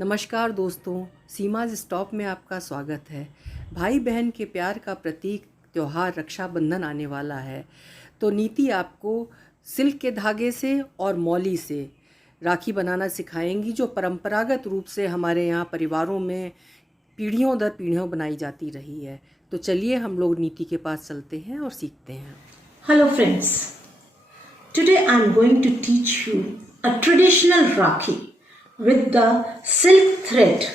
नमस्कार दोस्तों, सीमाज स्टॉप में आपका स्वागत है। भाई बहन के प्यार का प्रतीक त्यौहार रक्षाबंधन आने वाला है, तो नीति आपको सिल्क के धागे से और मौली से राखी बनाना सिखाएंगी, जो परंपरागत रूप से हमारे यहाँ परिवारों में पीढ़ियों दर पीढ़ियों बनाई जाती रही है। तो चलिए हम लोग नीति के पास चलते हैं और सीखते हैं। Hello friends, today I am going to teach you a traditional Rakhi with the silk thread.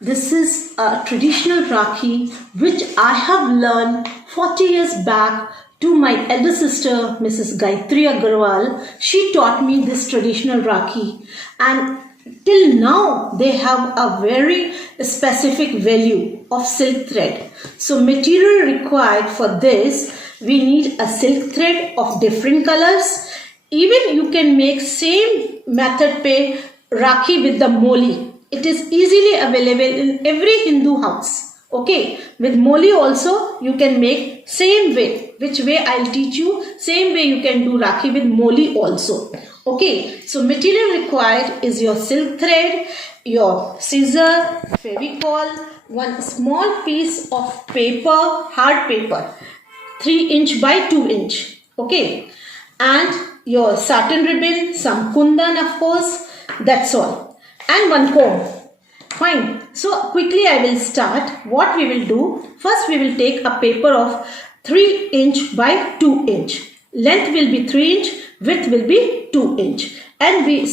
This is a traditional Rakhi which I have learned 40 years back to my elder sister Mrs. Gayatri Agarwal. She taught me this traditional Rakhi, and till now they have a very specific value of silk thread. So material required for this, we need a silk thread of different colors. Even you can make same method pe Rakhi with the moli. It is easily available in every Hindu house. Okay, with moli also you can make same way. Which way I'll teach you, same way you can do Rakhi with moli also. Okay, so material required is your silk thread, your scissor, fevicol, one small piece of paper, hard paper, 3 inch by 2 inch. Okay, and your satin ribbon, some kundan of course, that's all, and one comb. Fine. So quickly I will start. What we will do, first we will take a paper of 3 inch by 2 inch. Length will be 3 inch, width will be 2 inch, and we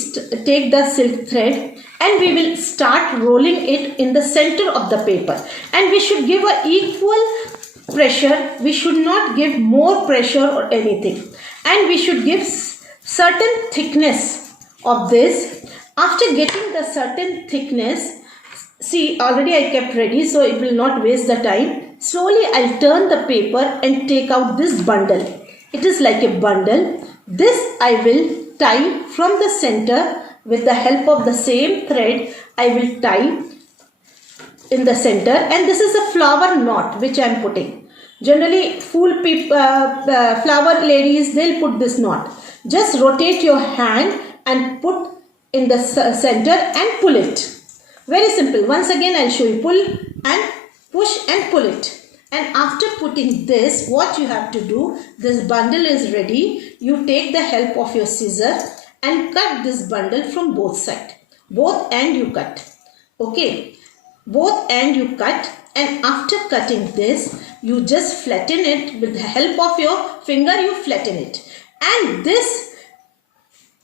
take the silk thread and we will start rolling it in the center of the paper, and we should give a equal pressure. We should not give more pressure or anything, and we should give certain thickness of this. After getting the certain thickness, see, already I kept ready, so it will not waste the time. Slowly I'll turn the paper and take out this bundle. It is like a bundle. This I will tie from the center with the help of the same thread. I will tie in the center, and this is a flower knot which I am putting. Generally flower ladies, they'll put this knot. Just rotate your hand and put in the center and pull it. Very simple. Once again I'll show you. Pull and push and pull it. And after putting this, what you have to do, this bundle is ready. You take the help of your scissor and cut this bundle from both sides. Both end you cut. Okay. Both end you cut, and after cutting this, you just flatten it with the help of your finger. You flatten it. And this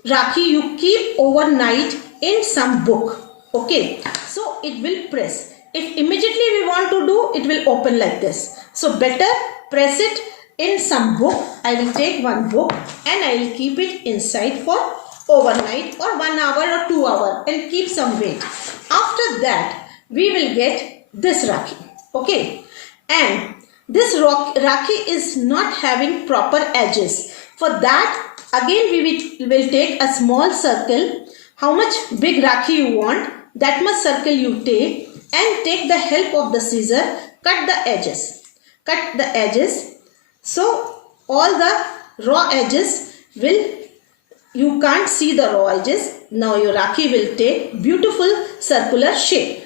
Rakhi you keep overnight in some book. Okay, so it will press. If immediately we want to do, it will open like this. So better press it in some book. I will take one book and I will keep it inside for overnight or 1 hour or 2 hours and keep some weight. After that, we will get this Rakhi. Okay, and this Rakhi is not having proper edges. For that, again we will take a small circle. How much big Rakhi you want, that much circle you take, and take the help of the scissor, cut the edges. Cut the edges. So all the raw edges will, you can't see the raw edges. Now your Rakhi will take beautiful circular shape.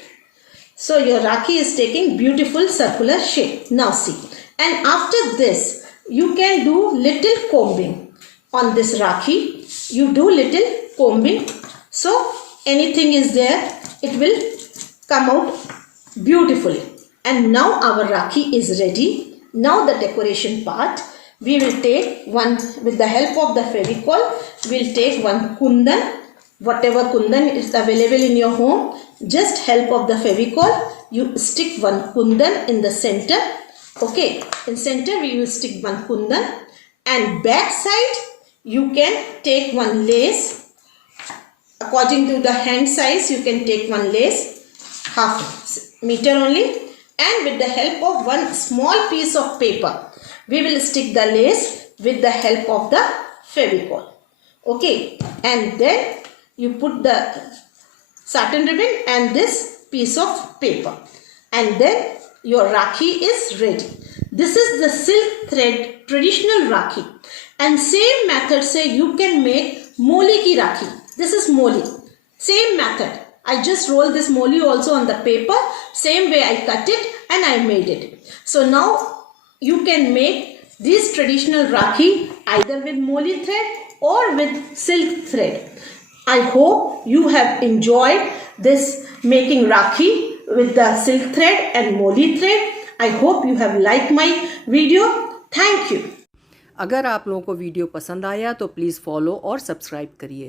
So your Rakhi is taking beautiful circular shape. Now see. And after this, you can do little combing on this Rakhi. You do little combing. So anything is there, it will come out beautifully. And now our Rakhi is ready. Now the decoration part. We will take one, with the help of the fevicol, we will take one kundan. Whatever kundan is available in your home, just help of the fevicol, you stick one kundan in the center. Okay, in center we will stick one kundan, and back side you can take one lace. According to the hand size, you can take one lace, half meter only, and with the help of one small piece of paper, we will stick the lace with the help of the fevicol. Okay, and then you put the satin ribbon and this piece of paper, and then your Rakhi is ready. This is the silk thread traditional Rakhi, and same method say you can make moli ki Rakhi. This is moli. Same method. I just roll this moli also on the paper, same way I cut it and I made it. So now you can make this traditional Rakhi either with moli thread or with silk thread. I hope you have enjoyed this making Rakhi with the silk thread and moli thread. I hope you have liked my video. Thank you. अगर आप लोगों को video पसंद आया तो please follow और subscribe करिए।